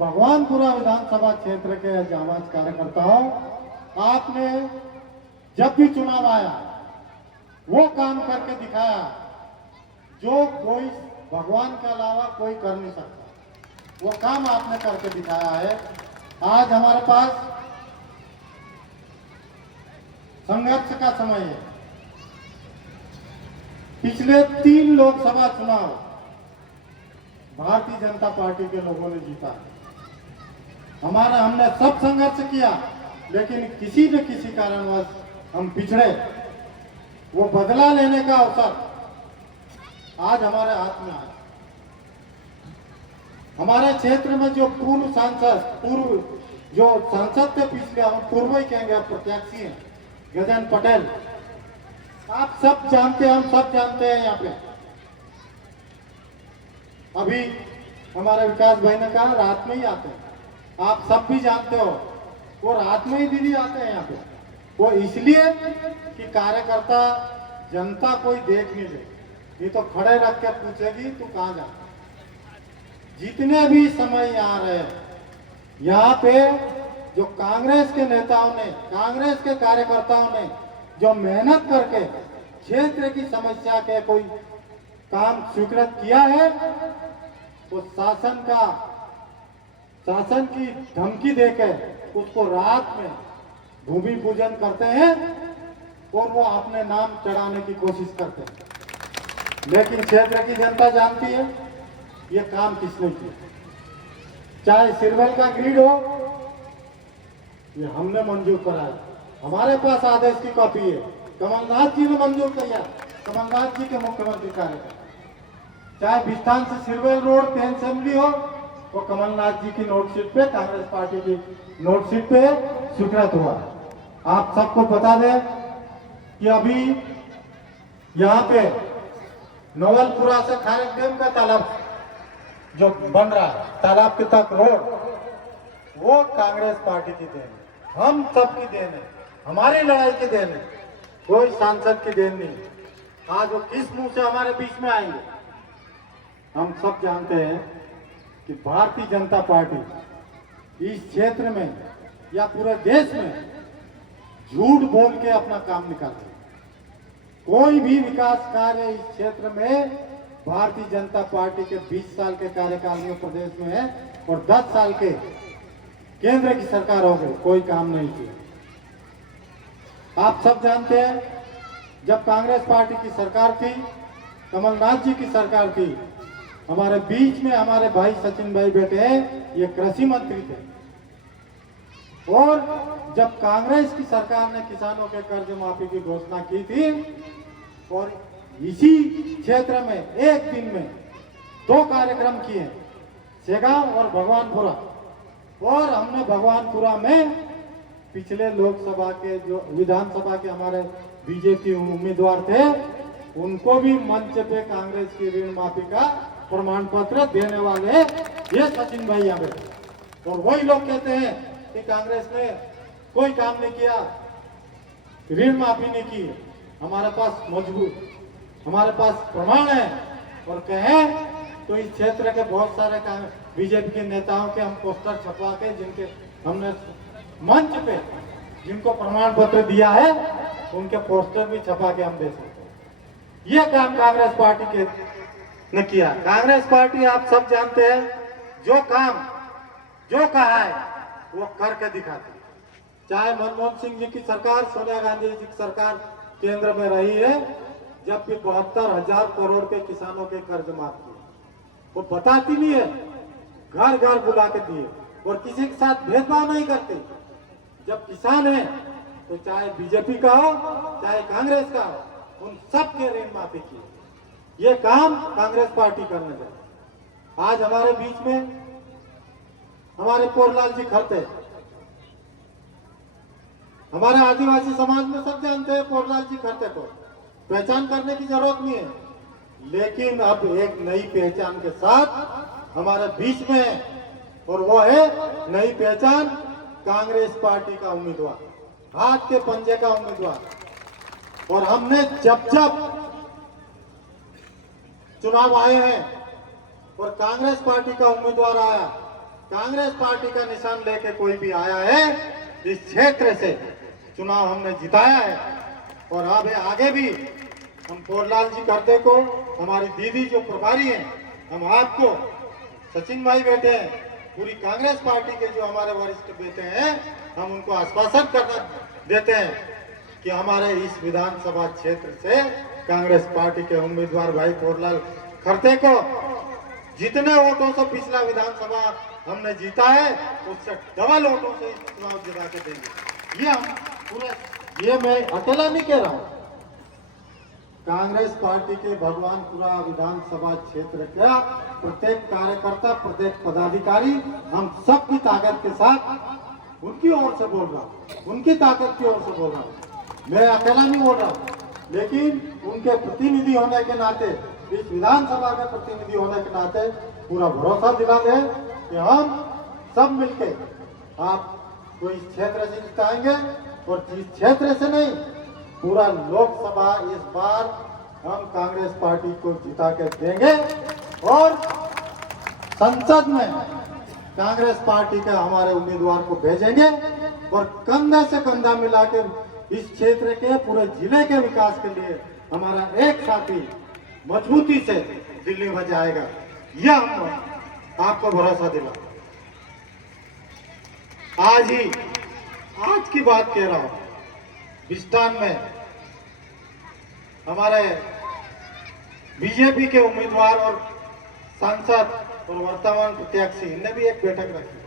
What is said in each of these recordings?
भगवानपुरा विधानसभा क्षेत्र के जांबाज कार्यकर्ताओं, आपने जब भी चुनाव आया वो काम करके दिखाया जो कोई भगवान के अलावा कोई कर नहीं सकता। वो काम आपने करके दिखाया है। आज हमारे पास संघर्ष का समय है। पिछले 3 लोकसभा चुनाव भारतीय जनता पार्टी के लोगों ने जीता। हमने सब संघर्ष किया, लेकिन किसी न किसी कारणवश हम पिछड़े। वो बदला लेने का अवसर आज हमारे हाथ में है। हमारे क्षेत्र में जो पूर्व सांसद थे पिछले, हम पूर्व ही कहेंगे, प्रत्याशी हैं, गजानन पटेल। आप सब जानते हैं, हम सब जानते हैं। यहाँ पे अभी हमारे विकास भाई ने कहा रात में ही आते हैं। आप सब भी जानते हो वो रात में ही दीदी आते हैं यहाँ पे। वो इसलिए कि कार्यकर्ता जनता कोई देख नहीं ले, ये तो खड़े रख के पूछेगी तू कहाँ जाता। जितने भी समय आ रहे हैं यहाँ पे, जो कांग्रेस के नेताओं ने, कांग्रेस के कार्यकर्ताओं ने जो मेहनत करके क्षेत्र की समस्या के कोई काम स्वीकृत किया है, वो शासन की धमकी देकर उसको रात में भूमि पूजन करते हैं और वो अपने नाम चढ़ाने की कोशिश करते हैं। लेकिन क्षेत्र की जनता जानती है ये काम किसने किया। चाहे सिरवल का ग्रिड हो, ये हमने मंजूर कराया। हमारे पास आदेश की कॉपी है, कमलनाथ जी ने मंजूर किया, कमलनाथ जी के मुख्यमंत्री कार्यकाल। चाहे विस्थान से सिरवल रोड 10 असेंबली हो, वो कमलनाथ जी की नोटशीट पे, कांग्रेस पार्टी की नोटशीट पे स्वीकृत हुआ। आप सबको बता दें कि अभी यहाँ पे नवलपुरा से खारेक डैम का तालाब जो बन रहा है, तालाब के तक रोड, वो कांग्रेस पार्टी की देन है, हम सब की देन है, हमारी लड़ाई की देन है, कोई सांसद की देन नहीं। आज वो किस मुंह से हमारे बीच में आएंगे। हम सब जानते हैं कि भारतीय जनता पार्टी इस क्षेत्र में या पूरे देश में झूठ बोल के अपना काम निकालती है। कोई भी विकास कार्य इस क्षेत्र में भारतीय जनता पार्टी के 20 साल के कार्यकाल में प्रदेश में है और 10 साल के केंद्र की सरकार हो गई, कोई काम नहीं किया। आप सब जानते हैं जब कांग्रेस पार्टी की सरकार थी, कमलनाथ जी की सरकार थी, हमारे बीच में हमारे भाई सचिन भाई बैठे हैं, ये कृषि मंत्री थे। और जब कांग्रेस की सरकार ने किसानों के कर्ज माफी की घोषणा की थी और इसी क्षेत्र में एक दिन में 2 कार्यक्रम किए, सेगांव और भगवानपुरा। और हमने भगवानपुरा में पिछले लोकसभा के जो विधानसभा के हमारे बीजेपी उम्मीदवार थे, उनको भी मंच पे कांग्रेस की ऋण माफी का प्रमाण पत्र देने वाले ये सचिन भाई यहाँ बैठे। और वही लोग कहते हैं कि कांग्रेस ने कोई काम नहीं किया, ऋण माफी नहीं की। हमारे पास हमारे पास प्रमाण है, और कहें तो इस क्षेत्र के बहुत सारे बीजेपी के नेताओं के हम पोस्टर छपवा के, जिनके हमने मंच पे जिनको प्रमाण पत्र दिया है, उनके पोस्टर भी छपा के हम दे सकते हैं। यह काम कांग्रेस पार्टी के ने किया। कांग्रेस पार्टी आप सब जानते हैं, जो काम जो कहा है वो करके दिखाती है। चाहे मनमोहन सिंह जी की सरकार, सोनिया गांधी जी की सरकार केंद्र में रही है, जब भी 72,000 करोड़ के किसानों के कर्ज माफ किए, वो बताती नहीं है, घर घर बुला के दिए और किसी के साथ भेदभाव नहीं करते। जब किसान है तो चाहे बीजेपी का हो चाहे कांग्रेस का हो, उन सब के ऋण माफी किए। ये काम कांग्रेस पार्टी करने जाए। आज हमारे बीच में हमारे पोरलाल जी खड़ते, हमारे आदिवासी समाज में सब जानते हैं पोरलाल जी खड़ते को, पहचान करने की जरूरत नहीं है। लेकिन अब एक नई पहचान के साथ हमारे बीच में है, और वो है नई पहचान कांग्रेस पार्टी का उम्मीदवार, हाथ के पंजे का उम्मीदवार। और हमने जब चुनाव आए हैं और कांग्रेस पार्टी का उम्मीदवार आया, कांग्रेस पार्टी का निशान लेके कोई भी आया है, इस क्षेत्र से चुनाव हमने जिताया है। और अब आगे भी हम पोरलाल जी करते को, हमारी दीदी जो प्रभारी हैं, हम आपको सचिन भाई बैठे हैं, पूरी कांग्रेस पार्टी के जो हमारे वरिष्ठ बेटे हैं, हम उनको आश्वासन करना देते हैं कि हमारे इस विधानसभा क्षेत्र से कांग्रेस पार्टी के उम्मीदवार भाई पोरलाल खरते को जितने वोटों से पिछला विधानसभा हमने जीता है, उससे डबल वोटों से चुनाव जिता के देंगे। ये हम पूरे, ये मैं अकेला नहीं कह रहा हूं, कांग्रेस पार्टी के भगवानपुरा विधानसभा क्षेत्र का प्रत्येक कार्यकर्ता, प्रत्येक पदाधिकारी, हम सबकी ताकत के साथ उनकी ओर से बोल रहा हूँ, उनकी ताकत की ओर से बोल रहा हूँ। मैं अकेला नहीं बोल रहा हूँ, लेकिन उनके प्रतिनिधि होने के नाते, इस विधानसभा के प्रतिनिधि होने के नाते पूरा भरोसा दिला दे कि हम सब मिलके आपको इस क्षेत्र से जिताएंगे। और इस क्षेत्र से नहीं, पूरा लोकसभा इस बार हम कांग्रेस पार्टी को जिता के देंगे और संसद में कांग्रेस पार्टी के हमारे उम्मीदवार को भेजेंगे और कंधे से कंधा मिला के इस क्षेत्र के पूरे जिले के विकास के लिए हमारा एक साथी मजबूती से दिल्ली में जाएगा। यह हम आपको भरोसा दिला। आज की बात कह रहा हूं, बिस्टान में हमारे बीजेपी के उम्मीदवार और सांसद और वर्तमान प्रत्याशी, इनने भी एक बैठक रखी।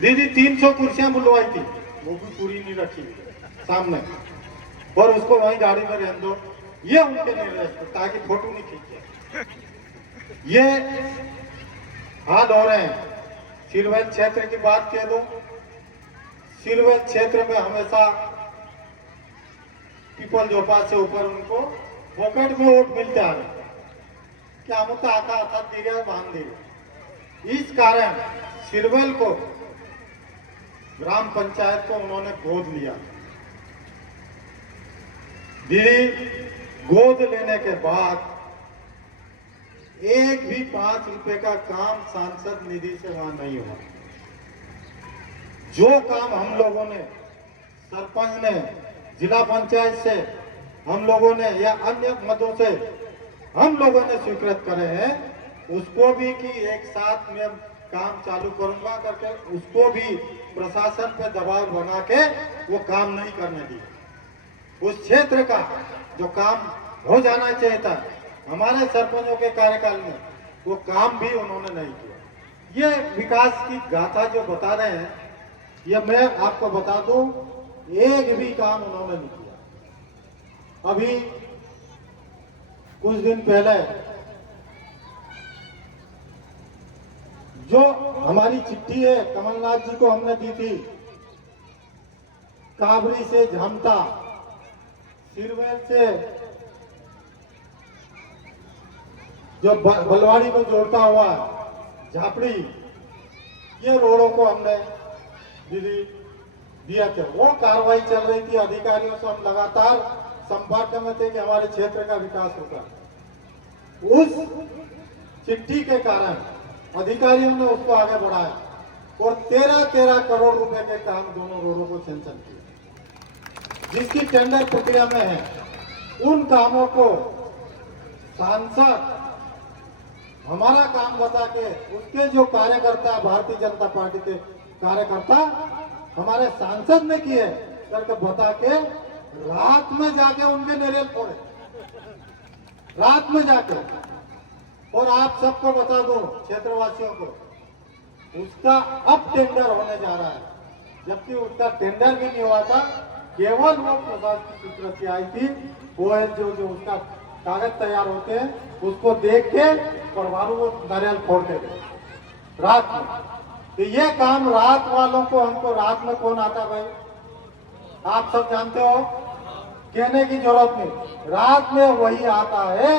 दीदी 300 कुर्सियां बुलवाई थी, वो भी पूरी नहीं रखी सामने, और उसको वहीं गाड़ी में रहने दो, ये उनके निर्देश थे ताकि फोटो नहीं खींचे। ये हाल हो रहे हैं। सिरवैल क्षेत्र की बात कह दो, सिरवैल क्षेत्र में हमेशा पीपल जोपा से ऊपर उनको पॉकेट में वोट मिलते आ रहे, क्या हम तो आता आता धीरे बांध दे। इस कारण सिरवैल को, ग्राम पंचायत को उन्होंने गोद लिया। दीदी, गोद लेने के बाद एक भी 5 रुपए का काम सांसद निधि से वहां नहीं हुआ। जो काम हम लोगों ने, सरपंच ने, जिला पंचायत से हम लोगों ने या अन्य मदों से हम लोगों ने स्वीकृत करे हैं, उसको भी कि एक साथ में काम चालू करूंगा करके उसको भी प्रशासन पे दबाव बना के वो काम नहीं करने दिया। उस क्षेत्र का जो काम हो जाना चाहिए था हमारे सरपंचों के कार्यकाल में, वो काम भी उन्होंने नहीं किया। ये विकास की गाथा जो बता रहे हैं, ये मैं आपको बता दूं, एक भी काम उन्होंने नहीं किया। अभी कुछ दिन पहले जो हमारी चिट्ठी है कमलनाथ जी को हमने दी थी, काबरी से झमटा, सिरवैल से जो बलवाड़ी में जोड़ता हुआ झापड़ी, ये रोडों को हमने दीदी दिया थे। वो कार्रवाई चल रही थी, अधिकारियों से हम लगातार संपर्क में थे कि हमारे क्षेत्र का विकास होगा। उस चिट्ठी के कारण अधिकारियों ने उसको आगे बढ़ाया और 13 करोड़ रुपए के काम दोनों रोडों को सैंक्शन किए, जिसकी टेंडर प्रक्रिया में है। उन कामों को सांसद हमारा काम बता के, उसके जो कार्यकर्ता, भारतीय जनता पार्टी के कार्यकर्ता हमारे सांसद ने किए करके बता के, रात में जाके उनके नारियल फोड़े, रात में जाके। और आप सबको बता दो, क्षेत्रवासियों को, उसका अब टेंडर होने जा रहा है, जबकि उसका टेंडर भी नहीं हुआ था। केवल वो प्रशासन की स्वीकृति आई थी। वो है जो उसका कागज तैयार होते हैं, उसको देख के परवारू वो नारियल फोड़ते थे रात में। तो ये काम रात वालों को, हमको रात में कौन आता भाई, आप सब जानते हो, कहने की जरूरत नहीं। रात में वही आता है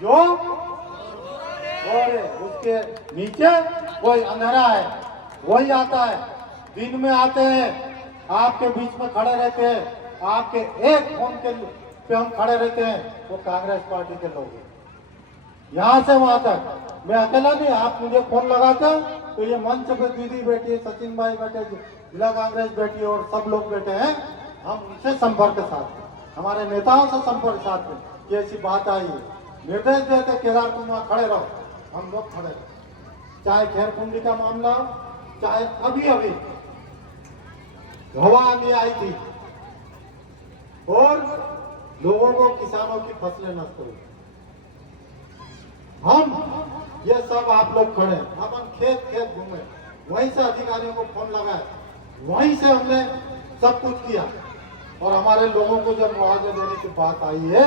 जो, और उसके नीचे कोई अंधेरा है, वही आता है। दिन में आते हैं, आपके बीच में खड़े रहते हैं, आपके एक फोन के पे हम खड़े रहते हैं, वो कांग्रेस पार्टी के लोग हैं। यहाँ से वहां तक मैं अकेला नहीं, आप मुझे फोन लगाते तो ये मंच पे दीदी बैठी, सचिन भाई बैठे, जिला कांग्रेस बैठी और सब लोग बैठे हैं, हम उनसे संपर्क साथ, हमारे नेताओं से संपर्क साथ में कि ऐसी बात आई है, निर्देश देते केदार तुम वहां खड़े रहो, हम लोग खड़े रहो। चाहे खैरकुंडी का मामला हो, चाहे अभी अभी हवा आंधी आई थी और लोगों को, किसानों की फसलें नष्ट हुई, हम ये सब आप लोग खड़े, अपन खेत खेत घूमे, वहीं से अधिकारियों को फोन लगाए, वहीं से हमने सब कुछ किया और हमारे लोगों को जब मुआवजा देने की बात आई है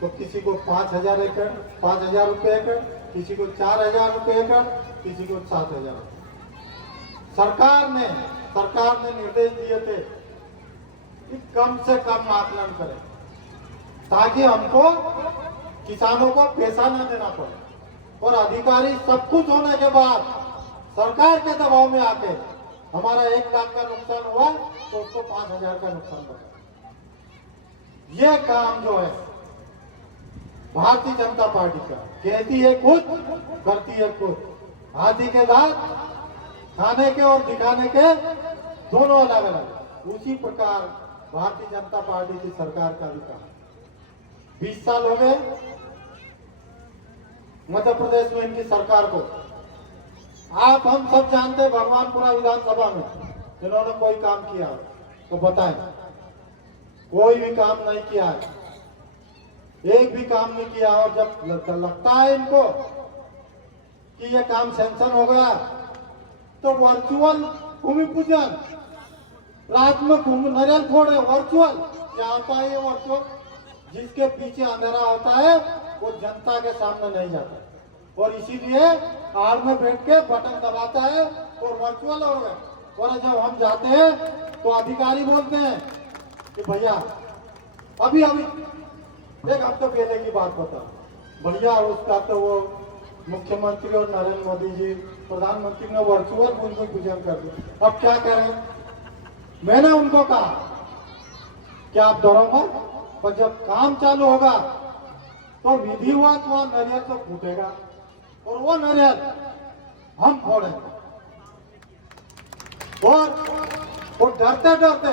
तो किसी को 5,000 एकड़, 5,000 रुपये एकड़, किसी को 4,000 रुपये एकड़, किसी को 7,000। सरकार ने निर्देश दिए थे कि कम से कम आकलन करें ताकि हमको, किसानों को पैसा न देना पड़े, और अधिकारी सब कुछ होने के बाद सरकार के दबाव में आके हमारा 1 लाख का नुकसान हुआ तो उसको 5,000 का नुकसान बता। ये काम जो है भारतीय जनता पार्टी का, कहती है कुछ, करती है कुछ, हाथी के दांत खाने के और दिखाने के दोनों अलग अलग। उसी प्रकार भारतीय जनता पार्टी की सरकार का भी काम, 20 साल हो गए मध्य प्रदेश में इनकी सरकार को। आप हम सब जानते हैं भगवानपुरा विधानसभा में इन्होंने कोई काम किया तो बताएं, कोई भी काम नहीं किया है, एक भी काम नहीं किया। और जब लगता है इनको कि ये काम सैंक्शन हो गया तो वर्चुअल भूमि पूजन, रात में नारियल फोड़े, वर्चुअल। क्या होता है ये वर्चुअल? जिसके पीछे अंधेरा होता है वो जनता के सामने नहीं जाता और इसीलिए आड़ में बैठ के बटन दबाता है और वर्चुअल हो गए। और जब हम जाते हैं तो अधिकारी बोलते हैं कि भैया अभी एक हफ्ते पहले की बात बता, भैया उसका तो वो मुख्यमंत्री और नरेंद्र मोदी जी प्रधानमंत्री ने वर्चुअल भूमि पूजन कर दिया। अब क्या करें? मैंने उनको कहा कि आप डरो मत, पर जब काम चालू होगा तो विधिवत वहां नारियल तो फूटेगा और वो नारियल हम फोड़ेंगे। और डरते डरते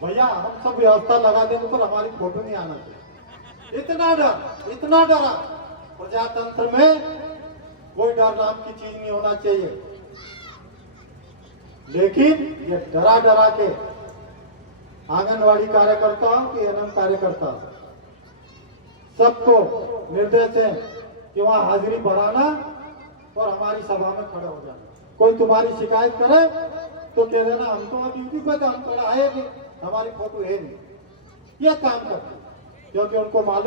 भैया हम सब व्यवस्था लगा देंगे तो हमारी फोटो नहीं आना चाहिए। इतना डरा। प्रजातंत्र में कोई डर नाम की चीज नहीं होना चाहिए, लेकिन ये डरा के आंगनवाड़ी कार्यकर्ताओं के एनएम कार्यकर्ता सबको निर्देश है कि वहां हाजिरी बढ़ाना और हमारी सभा में खड़ा हो जाना। कोई तुम्हारी शिकायत करे तो कह देना हम तो ड्यूटी पे थे, हम थोड़ा आए नहीं, हमारी फोटो है नहीं। ये काम करते क्योंकि उनको मालूम